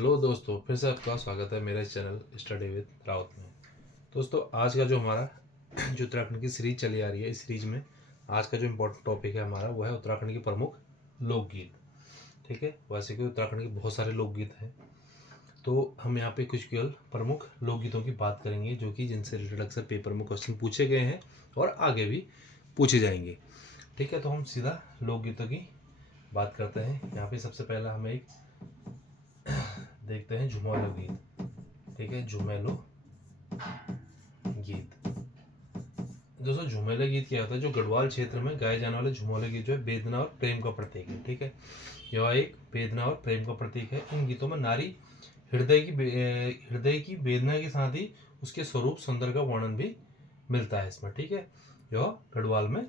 Hello दोस्तों, फिर से आपका स्वागत है मेरे चैनल स्टडी विद राउत में। दोस्तों, आज का जो हमारा जो उत्तराखंड की सीरीज चली आ रही है, इस सीरीज में आज का जो इम्पोर्टेंट टॉपिक है हमारा वो है उत्तराखंड के प्रमुख लोकगीत। ठीक है, वैसे कि उत्तराखंड के बहुत सारे लोकगीत हैं, तो हम यहाँ पे कुछ केवल प्रमुख लोकगीतों की बात करेंगे जो कि जिनसे रिलेटेड अक्सर पेपर में क्वेश्चन पूछे गए हैं और आगे भी पूछे जाएंगे। ठीक है, तो हम सीधा लोकगीतों की बात करते हैं। यहाँ पे सबसे पहला हमें एक देखते हैं झुमैलो गीत। ठीक है, झुमैलो गीत। दोस्तों, झुमैलो गीत क्या होता है? जो गढ़वाल क्षेत्र में गाए जाने वाले झुमैलो गीत जो है वेदना और प्रेम का प्रतीक है। ठीक है, यह एक वेदना और प्रेम का प्रतीक है। इन गीतों में नारी हृदय की वेदना के साथ ही उसके स्वरूप सुंदर का वर्णन भी मिलता है इसमें। ठीक है, यह गढ़वाल में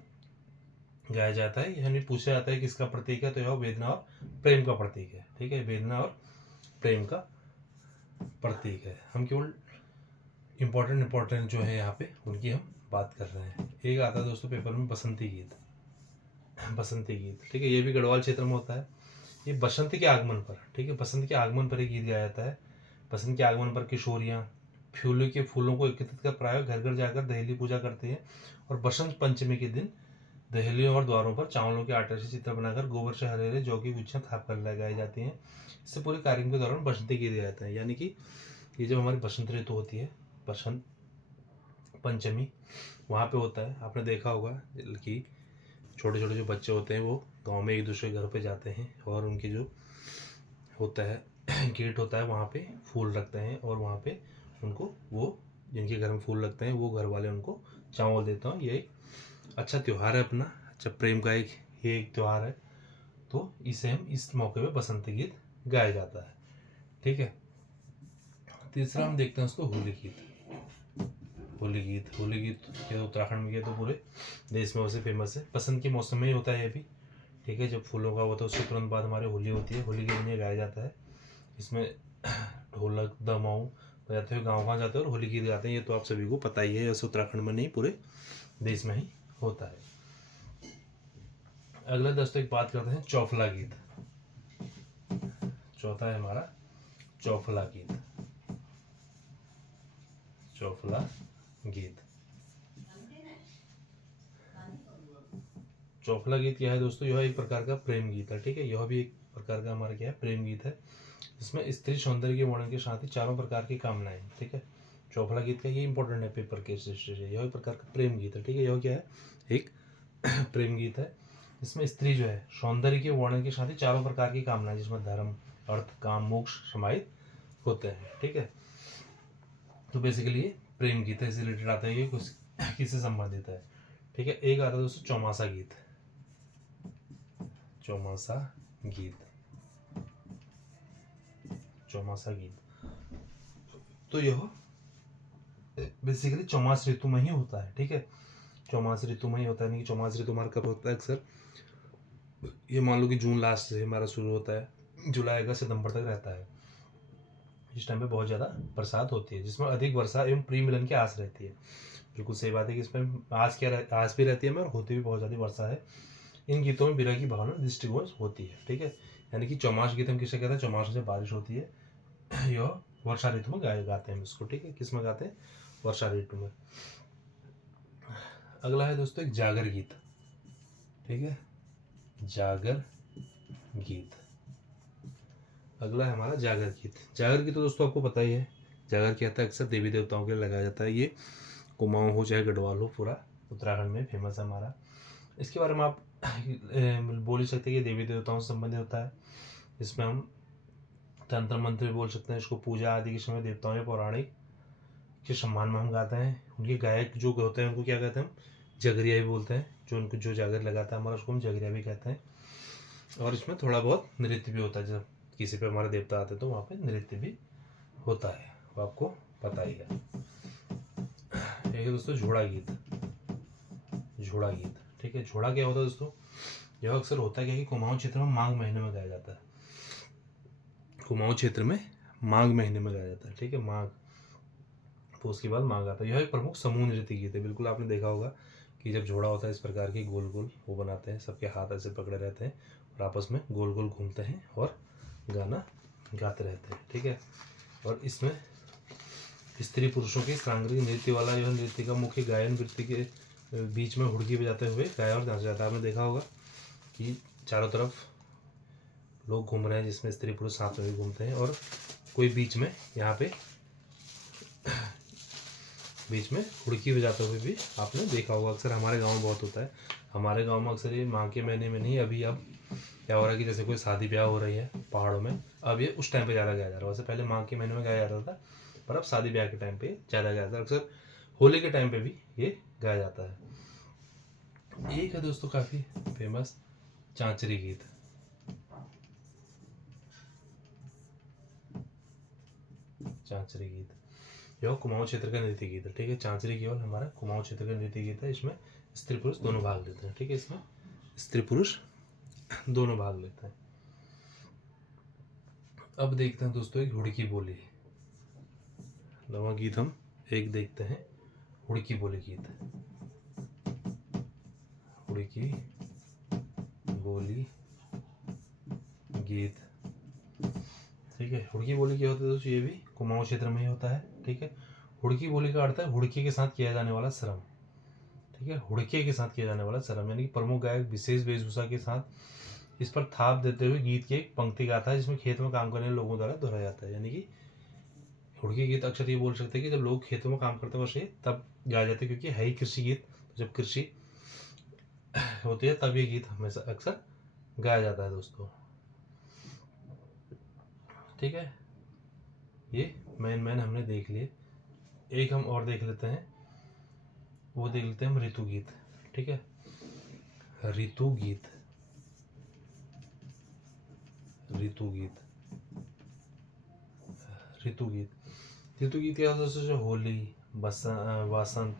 गाया जाता है। यानी पूछा जाता है किसका प्रतीक है, तो यह वेदना और प्रेम का प्रतीक है। ठीक है, वेदना और प्रेम का प्रतीक है। हम केवल इम्पोर्टेंट जो है यहाँ पे उनकी हम बात कर रहे हैं। एक आता है दोस्तों पेपर में बसंती गीत। बसंती गीत, ठीक है, ये भी गढ़वाल क्षेत्र में होता है। ये बसंत के आगमन पर, ठीक है, बसंत के आगमन पर एक गीत गाया जाता है। बसंत के आगमन पर किशोरियाँ फूलों को एकत्रित कर प्राय घर घर जाकर दहली पूजा करती हैं और बसंत पंचमी के दिन दहलियों और द्वारों पर चावलों के आटे से चित्र बनाकर गोबर से हरे हरे जौ की गुच्छियाँ थाप कर लगाई जाती हैं। इससे पूरे कार्यक्रम के दौरान बसंती गीत गाया जाता है। यानी कि ये जब हमारी बसंत ऋतु होती है, बसंत पंचमी वहाँ पे होता है। आपने देखा होगा कि छोटे छोटे जो बच्चे होते हैं वो गांव में एक दूसरे के घर पे जाते हैं और उनके जो होता है गेट होता है वहाँ पे फूल रखते हैं और वहाँ पे उनको वो जिनके घर में फूल लगते हैं वो घर वाले उनको चावल देते हैं। ये एक अच्छा त्यौहार है अपना, अच्छा प्रेम का ये एक त्यौहार है। तो इसे हम इस मौके पे बसंत गीत गाया जाता है। ठीक है, तीसरा हम देखते हैं उसको होली गीत। होली गीत ये उत्तराखंड में तो पूरे देश में वैसे फेमस है। बसंत के मौसम में ही होता है ये भी। ठीक है, जब फूलों का होता है उसके तुरंत बाद हमारी होली होती है। होली के दिन ये गाया जाता है। इसमें ढोलक दमाऊ बजाते हुए गाँव जाते हैं और होली गीत गाते हैं। ये तो आप सभी को पता ही है, ऐसे उत्तराखंड में नहीं पूरे देश में ही होता है। अगला दोस्तों एक बात करते हैं चौफला गीत। चौथा है हमारा चौफला गीत। चौफला गीत, चौफला गीत क्या है दोस्तों? यह एक प्रकार का प्रेम गीत है। ठीक है, यह भी एक प्रकार का हमारा क्या है, प्रेम गीत है। इसमें स्त्री सौंदर्य के वर्णन के साथ ही चारों प्रकार की कामनाएं। ठीक है, चौफला गीत का ये इंपॉर्टेंट है पेपर के हिस्ट्री से। यह एक प्रकार का प्रेम गीत है। ठीक है, यह क्या है, एक प्रेम गीत है। इसमें स्त्री जो है सौंदर्य के वर्णन के साथ ही चारों प्रकार की कामनाएं जिसमें धर्म अर्थ काम मोक्ष समाहित होते हैं। ठीक है, तो बेसिकली ये प्रेम गीत है, इससे रिलेटेड आता है, ये कुछ किससे संबंधित है। ठीक है, एक आता है दोस्तों चौमासा गीत। चौमासा गीत, चौमासा गीत तो यह बेसिकली चौमास ऋतु में ही होता है। ठीक है, चौमास ऋतु में ही होता है। नहीं, चौमास ऋतु हमारा कब होता है? अक्सर ये मान लो कि जून लास्ट से हमारा शुरू होता है, जुलाई अगस्त सितंबर तक रहता है। इस टाइम पे बहुत ज़्यादा बरसात होती है जिसमें अधिक वर्षा एवं प्री मिलन की आस रहती है। बिल्कुल सही बात है कि इसमें आस भी रहती है और होती भी बहुत ज़्यादा वर्षा है। इन गीतों में विरह की भावना दृष्टिगोचर होती है। ठीक है, यानी कि चौमास गीत हम किसे कहते हैं? चौमास से बारिश होती है, यह वर्षा ऋतु में गाते हैं इसको। ठीक है, किस में गाते हैं? वर्षा ऋतु में। अगला है दोस्तों एक जागर गीत। ठीक है, जागर गीत। अगला है हमारा जागर गीत। जागर गीत तो दोस्तों आपको पता ही है, जागर क्या होता है? अक्सर देवी देवताओं के लिए लगाया जाता है। ये कुमाऊं हो चाहे गढ़वाल हो, पूरा उत्तराखंड में फेमस है हमारा। इसके बारे में आप बोल ही सकते हैं कि देवी देवताओं से संबंधित होता है। इसमें हम तंत्र मंत्र भी बोल सकते हैं इसको। पूजा आदि के समय देवताओं या पौराणिक के सम्मान में हम गाते हैं। उनके गायक जो होते हैं उनको क्या कहते हैं? हम जगरिया भी बोलते हैं। जो उनको जो जागर लगाता है हमारा उसको हम जगरिया भी कहते हैं। और इसमें थोड़ा बहुत नृत्य भी होता है। जब किसी पे हमारे देवता आते हैं तो वहाँ पे नृत्य भी होता है, वो आपको पता ही है। एक दोस्तों झोड़ा गीत। झोड़ा गीत, ठीक है, झोड़ा क्या होता है दोस्तों? यह अक्सर होता है क्या कि कुमाऊं क्षेत्र में माघ महीने में गाया जाता है। कुमाऊं क्षेत्र में माघ महीने में गाया जाता है। ठीक है, माघ, तो उसके बाद माघ आता है। यह एक प्रमुख समूह नृत्य गीत है। बिल्कुल आपने देखा होगा कि जब झोड़ा होता है इस प्रकार की गोल गोल वो बनाते हैं, सबके हाथ ऐसे पकड़े रहते हैं और आपस में गोल गोल घूमते हैं और गाना गाते रहते हैं, ठीक है। और इसमें स्त्री पुरुषों की श्रांगरी नृत्य वाला जो नृत्य का मुख्य गायन वृत्ति के बीच में हुड़की बजाते हुए गाया और नाचा जाता है। आपने देखा होगा कि चारों तरफ लोग घूम रहे हैं जिसमें स्त्री पुरुष साथ में भी घूमते हैं, और कोई बीच में यहाँ पे बीच में हुड़की बजाते हुए भी आपने देखा होगा। अक्सर हमारे गांव में बहुत होता है। हमारे गांव में अक्सर ये माघ के महीने में नहीं, अभी अब क्या हो रहा है कि जैसे कोई शादी ब्याह हो रही है पहाड़ों में, अब ये उस टाइम पे ज़्यादा गाया जा रहा है। वैसे पहले माघ के महीने में गाया जाता था, पर अब शादी ब्याह के टाइम पे ज़्यादा गाया जाता है। अक्सर होली के टाइम पे भी ये गाया जाता है। एक है दोस्तों काफ़ी फेमस चांचरी गीत। चांचरी गीत यह कुमाऊं क्षेत्र का नृत्य गीत है, ठीक है। चांचरी केवल हमारा कुमाऊं क्षेत्र का नृत्य गीत है। इसमें स्त्री पुरुष दोनों भाग लेते हैं, ठीक है। इसमें स्त्री पुरुष दोनों भाग लेते हैं। अब देखते हैं दोस्तों एक हुड़की बोली नवा गीत। हम एक देखते हैं हुड़की बोली गीत। हुड़की बोली गीत, ठीक है। हुड़की बोली क्या होता है दोस्तों, ये भी कुमाऊं क्षेत्र में ही होता है, ठीक है। हुड़की बोली का अर्थ है हुड़की के साथ किया जाने वाला श्रम, ठीक है। हुड़के के साथ किया जाने वाला श्रम, यानी कि प्रमुख गायक विशेष वेशभूषा के साथ इस पर थाप देते हुए गीत की एक पंक्ति गाता है, जिसमें खेत में काम करने वाले लोगों द्वारा दोहराया जाता है। यानी कि हुड़की गीत अक्सर ये बोल सकते हैं कि जब लोग खेतों में काम करते हैं तब गाया जाता है, क्योंकि है ही कृषि गीत। जब कृषि होती है तब ये गीत हमेशा अक्सर गाया जाता है दोस्तों, ठीक है। ये मेन हमने देख लिए। एक हम और देख लेते हैं, वो देख लेते हैं हम ऋतु गीत, ठीक है। ऋतु गीत, ऋतु गीत, ऋतु गीत, ऋतु गीत क्या होता है दोस्तों, जो होली, वसंत,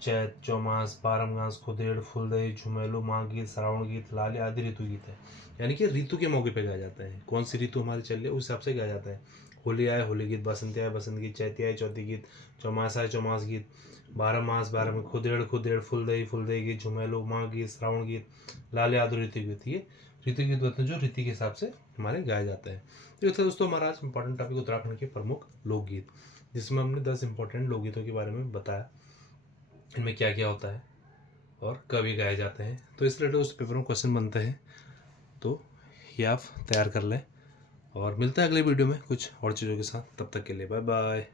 चैत, चौमास, बारहमास, खुदेड़, फुलदई, झुमेलू, माघ गीत, श्रावण गीत, लाली आदि ऋतु गीत है। यानी कि ऋतु के मौके पे गाया जाता है। कौन सी ऋतु हमारी चल रही है उस हिसाब से गाया जाता है। होली आए होली गीत, बसंती आए बसंत गीत, चैती आए चौथी गीत, चौमास आए चौमास गीत, बारह मास बारह में, खुदेड़ खुदेड़, फुलदई फुलदई गीत, झुमेलू, माघ गीत, श्रावण गीत, लाली आदि ऋतु गीत। ये ऋतु गीत होते हैं जो ऋतु के हिसाब से हमारे गाए जाते हैं। तो ये था दोस्तों हमारा आज इंपॉर्टेंट टॉपिक उत्तराखंड के प्रमुख लोकगीत, जिसमें हमने 10 इंपॉर्टेंट लोकगीतों के बारे में बताया, इनमें क्या क्या होता है और कब ये गाए जाते हैं। तो इस रिलेटेड उस पेपर में क्वेश्चन बनते हैं, तो ये आप तैयार कर लें। और मिलते हैं अगले वीडियो में कुछ और चीज़ों के साथ। तब तक के लिए बाय बाय।